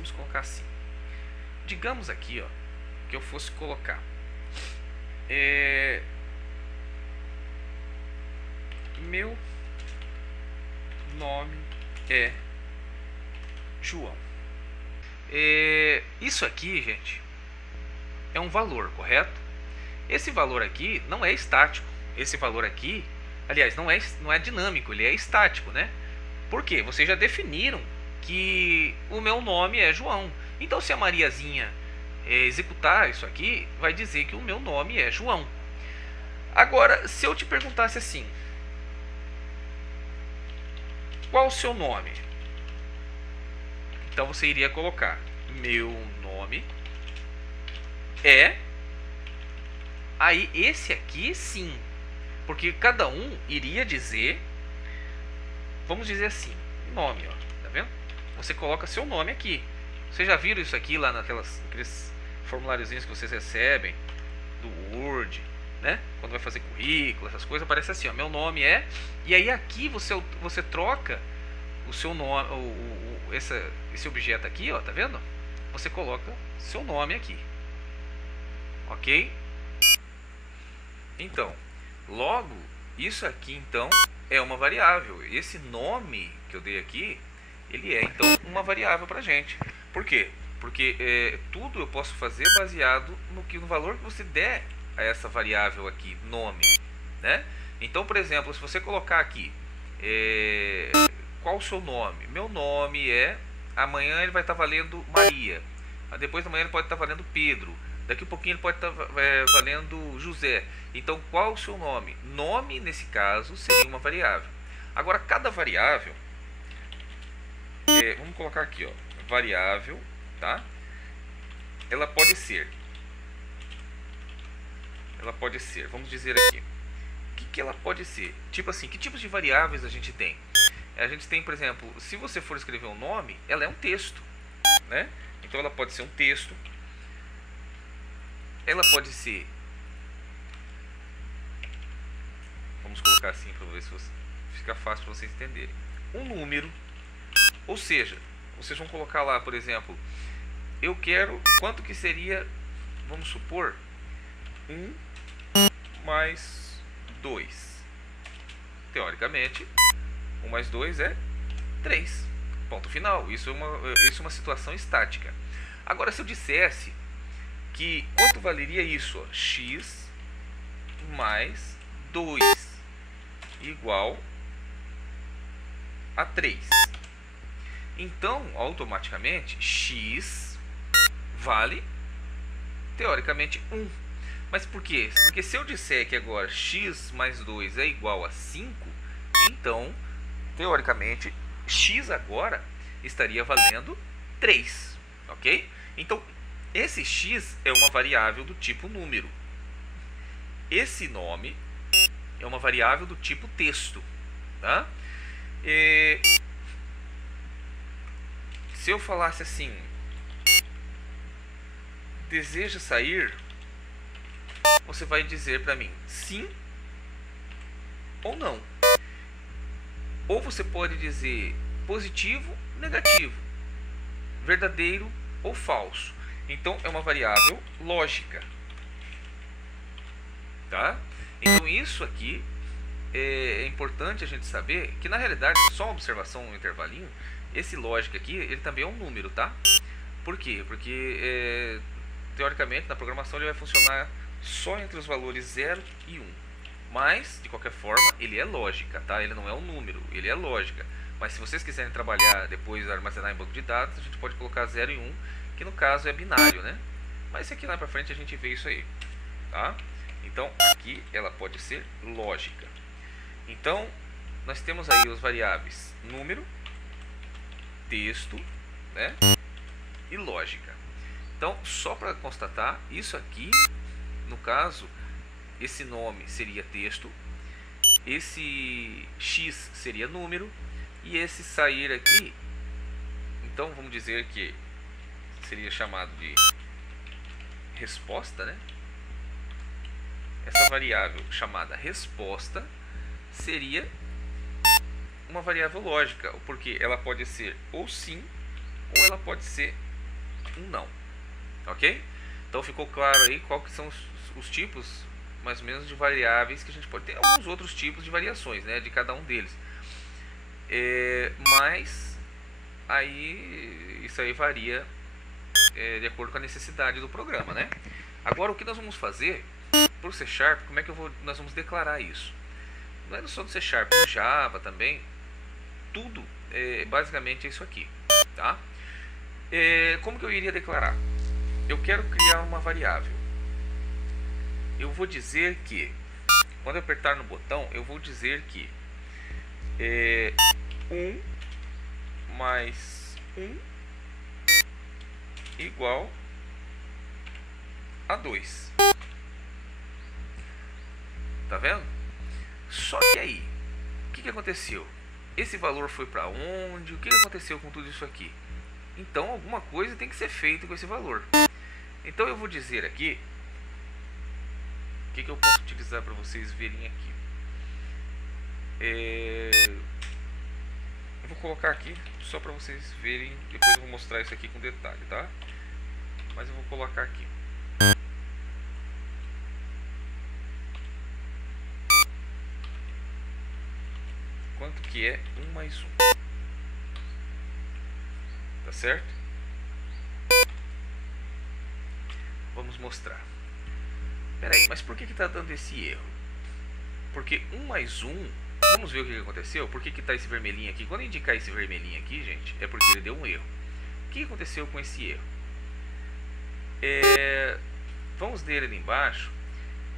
vamos colocar assim. Digamos aqui, ó, que eu fosse colocar meu nome é João. Isso aqui, gente, é um valor, correto? Esse valor aqui não é estático. Esse valor aqui, aliás, não é dinâmico, ele é estático, né? Por quê? Vocês já definiram que o meu nome é João. Então, se a Mariazinha executar isso aqui, vai dizer que o meu nome é João. Agora, se eu te perguntasse assim: qual o seu nome? Então você iria colocar: meu nome é... Aí esse aqui sim, porque cada um iria dizer, vamos dizer assim, nome, ó, tá vendo? Você coloca seu nome aqui. Vocês já viram isso aqui lá naqueles formuláriozinhos que vocês recebem do Word, né? Quando vai fazer currículo, essas coisas, aparece assim, ó, meu nome é... E aí aqui você troca o seu nome, esse objeto aqui, ó, tá vendo? Você coloca seu nome aqui, ok? Então, logo, isso aqui então é uma variável. Esse nome que eu dei aqui, ele é então uma variável para gente. Por quê? Porque tudo eu posso fazer baseado no valor que você der a essa variável aqui, nome, né? Então, por exemplo, se você colocar aqui, qual o seu nome? Meu nome é... Amanhã ele vai estar valendo Maria. Depois da manhã ele pode estar valendo Pedro. Daqui a pouquinho ele pode estar valendo José. Então, qual o seu nome? Nome, nesse caso, seria uma variável. Agora, cada variável... vamos colocar aqui, ó, variável, tá? Ela pode ser... vamos dizer aqui. O que ela pode ser? Tipo assim, que tipos de variáveis a gente tem? A gente tem, por exemplo, se você for escrever um nome, ela é um texto, né? Então, ela pode ser um texto. Ela pode ser... Vamos colocar assim para ver se fica fácil para vocês entenderem. Um número. Ou seja, vocês vão colocar lá, por exemplo, eu quero... Quanto que seria, vamos supor, 1 mais 2. Teoricamente, 1 mais 2 é 3. Ponto final. Isso é uma situação estática. Agora, se eu dissesse que quanto valeria isso? Ó, x mais 2 igual a 3. Então, automaticamente, x vale, teoricamente, 1. Mas por quê? Porque se eu disser que agora x mais 2 é igual a 5, então, teoricamente, x agora estaria valendo 3. Ok? Então, esse x é uma variável do tipo número. Esse nome é uma variável do tipo texto. Tá? Se eu falasse assim, deseja sair, você vai dizer para mim sim ou não. Ou você pode dizer positivo, negativo, verdadeiro ou falso. Então é uma variável lógica, tá? Então isso aqui é importante a gente saber que na realidade, só uma observação, um intervalinho, esse lógica aqui, ele também é um número, tá? Por quê? Porque teoricamente na programação ele vai funcionar só entre os valores 0 e 1. Mas, de qualquer forma, ele é lógica, tá? Ele não é um número, ele é lógica. Mas se vocês quiserem trabalhar depois, armazenar em banco de dados, a gente pode colocar 0 e 1, que no caso é binário, né? Mas aqui lá pra frente a gente vê isso aí, tá? Então, aqui ela pode ser lógica. Então, nós temos aí os variáveis número, texto, né? E lógica. Então, só para constatar, isso aqui, no caso, esse nome seria texto, esse x seria número, e esse sair aqui, então vamos dizer que seria chamado de resposta, né? Essa variável chamada resposta seria uma variável lógica, porque ela pode ser ou sim ou ela pode ser um não. Ok? Então ficou claro aí qual que são os tipos, mais ou menos, de variáveis que a gente pode ter. Alguns outros tipos de variações, né, de cada um deles. Mas aí isso aí varia de acordo com a necessidade do programa, né? Agora o que nós vamos fazer por C Sharp, como é que nós vamos declarar isso? Não é só do C Sharp, no Java também, tudo basicamente é isso aqui, tá? Como que eu iria declarar? Eu quero criar uma variável. Eu vou dizer que, quando eu apertar no botão, eu vou dizer que 1 mais 1 igual a 2. Tá vendo? Só que aí, o que aconteceu? Esse valor foi para onde? O que aconteceu com tudo isso aqui? Então alguma coisa tem que ser feita com esse valor. Então eu vou dizer aqui, o que eu posso utilizar para vocês verem aqui? Eu vou colocar aqui só para vocês verem, depois eu vou mostrar isso aqui com detalhe, tá? Mas eu vou colocar aqui. Quanto que é 1 mais 1? Tá certo? Vamos mostrar. Peraí, mas por que está dando esse erro? Porque 1 mais 1, vamos ver o que aconteceu? Por que está esse vermelhinho aqui? Quando eu indicar esse vermelhinho aqui, gente, é porque ele deu um erro. O que aconteceu com esse erro? Vamos ler ali embaixo,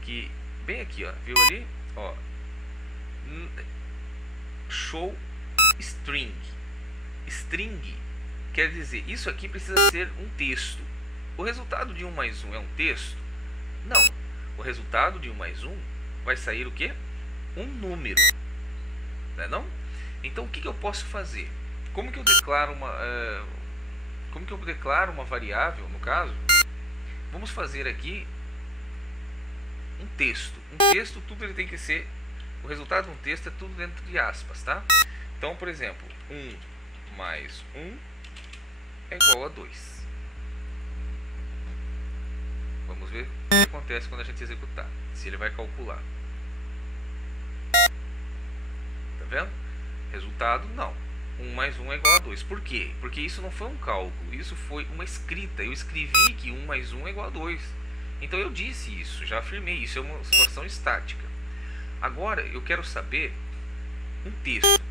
que bem aqui, ó, viu ali? Ó, show string. String quer dizer, isso aqui precisa ser um texto. O resultado de 1 mais 1 é um texto? Não. O resultado de 1 mais 1 vai sair o quê? Um número. Não é não? Então o que eu posso fazer? Como que eu declaro uma variável, no caso? Vamos fazer aqui um texto. Um texto, tudo ele tem que ser, o resultado de um texto é tudo dentro de aspas, tá? Então, por exemplo, 1 mais 1 é igual a 2. Vamos ver o que acontece quando a gente executar, se ele vai calcular. Tá vendo? Resultado, não. 1 mais 1 é igual a 2. Por quê? Porque isso não foi um cálculo, isso foi uma escrita. Eu escrevi que 1 mais 1 é igual a 2. Então eu disse isso, já afirmei. Isso é uma situação estática. Agora eu quero saber um texto.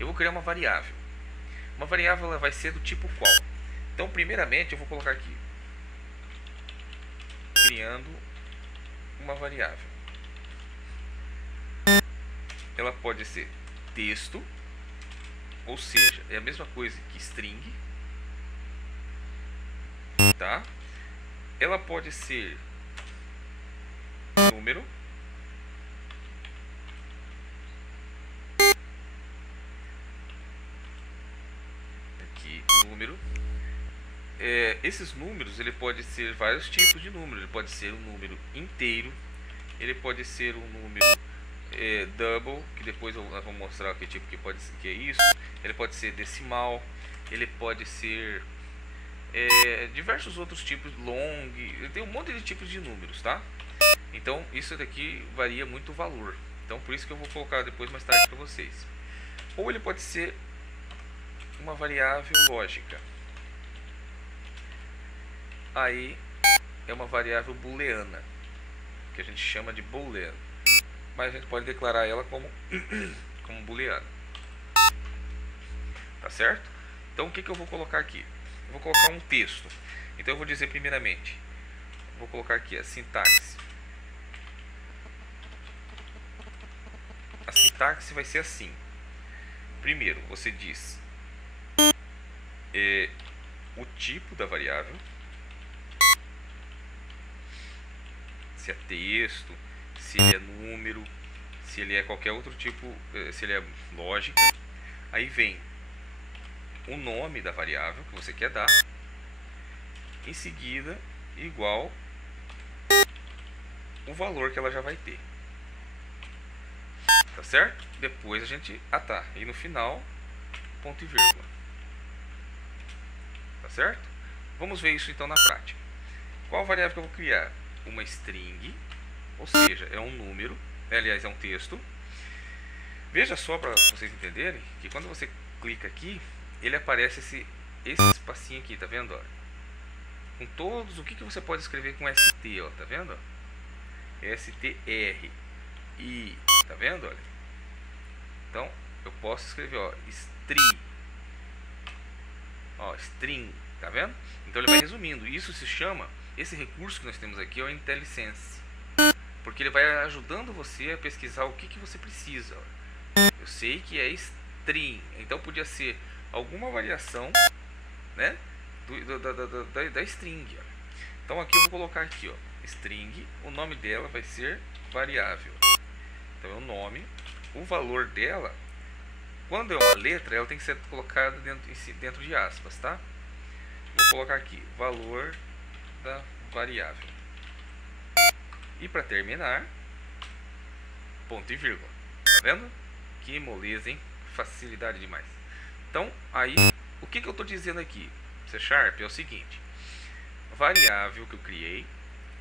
Eu vou criar uma variável. Uma variável ela vai ser do tipo qual? Então primeiramente eu vou colocar aqui, criando uma variável. Ela pode ser texto, ou seja, é a mesma coisa que string, tá? Ela pode ser número, aqui número. Esses números, ele pode ser vários tipos de números. Ele pode ser um número inteiro, ele pode ser um número double, que depois nós vamos mostrar que tipo que é isso. Ele pode ser decimal, ele pode ser diversos outros tipos, long, tem um monte de tipos de números, tá? Então isso daqui varia muito o valor. Então por isso que eu vou colocar depois mais tarde para vocês. Ou ele pode ser uma variável lógica. Aí é uma variável booleana, que a gente chama de boolean, mas a gente pode declarar ela como booleana. Tá certo? Então o que eu vou colocar aqui? Eu vou colocar um texto. Então eu vou dizer primeiramente, vou colocar aqui a sintaxe. A sintaxe vai ser assim. Primeiro você diz o tipo da variável, se é texto, se ele é número, se ele é qualquer outro tipo, se ele é lógica. Aí vem o nome da variável que você quer dar, em seguida igual o valor que ela já vai ter. Tá certo? Depois a gente e no final ponto e vírgula. Tá certo? Vamos ver isso então na prática. Qual variável que eu vou criar? Uma string, ou seja, é um número, aliás, é um texto. Veja só para vocês entenderem que quando você clica aqui, ele aparece esse espacinho aqui, tá vendo? Ó? Com todos, o que você pode escrever com ST, ó, tá vendo? STR. E, tá vendo? Olha. Então, eu posso escrever, ó, string. Ó, string, tá vendo? Então ele vai resumindo. Isso se chama, esse recurso que nós temos aqui é o IntelliSense. Porque ele vai ajudando você a pesquisar o que você precisa. Eu sei que é string, então podia ser alguma variação, né, da string. Ó. Então aqui eu vou colocar aqui, ó, string, o nome dela vai ser variável. Então é o nome, o valor dela, quando é uma letra, ela tem que ser colocada dentro de aspas, tá? Vou colocar aqui, valor da variável. E para terminar, ponto e vírgula. Tá vendo? Que moleza, hein? Facilidade demais. Então, aí, o que eu estou dizendo aqui? C# é o seguinte. Variável que eu criei,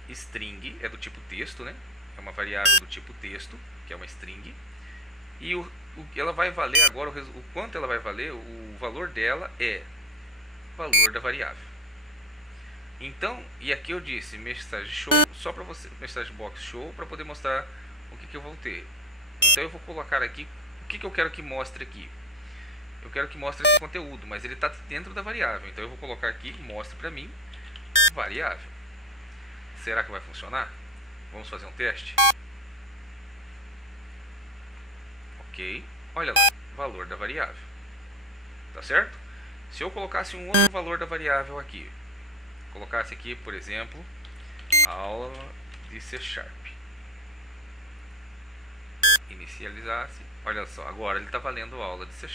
string, é do tipo texto, né? É uma variável do tipo texto, que é uma string. E ela vai valer agora, o quanto ela vai valer, o valor dela é valor da variável. Então, e aqui eu disse message show, só para você, message box show, para poder mostrar o que eu vou ter. Então eu vou colocar aqui, o que eu quero que mostre aqui. Eu quero que mostre esse conteúdo, mas ele está dentro da variável. Então eu vou colocar aqui, mostre para mim, variável. Será que vai funcionar? Vamos fazer um teste? Ok, olha lá, valor da variável. Tá certo? Se eu colocasse um outro valor da variável aqui, colocasse aqui, por exemplo, aula de C#. Inicializasse, olha só, agora ele está valendo aula de C#.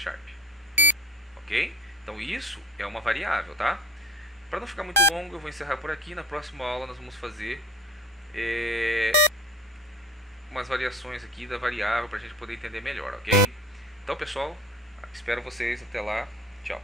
Ok? Então isso é uma variável, tá? Para não ficar muito longo, eu vou encerrar por aqui. Na próxima aula nós vamos fazer umas variações aqui da variável para a gente poder entender melhor, ok? Então pessoal, espero vocês até lá. Tchau.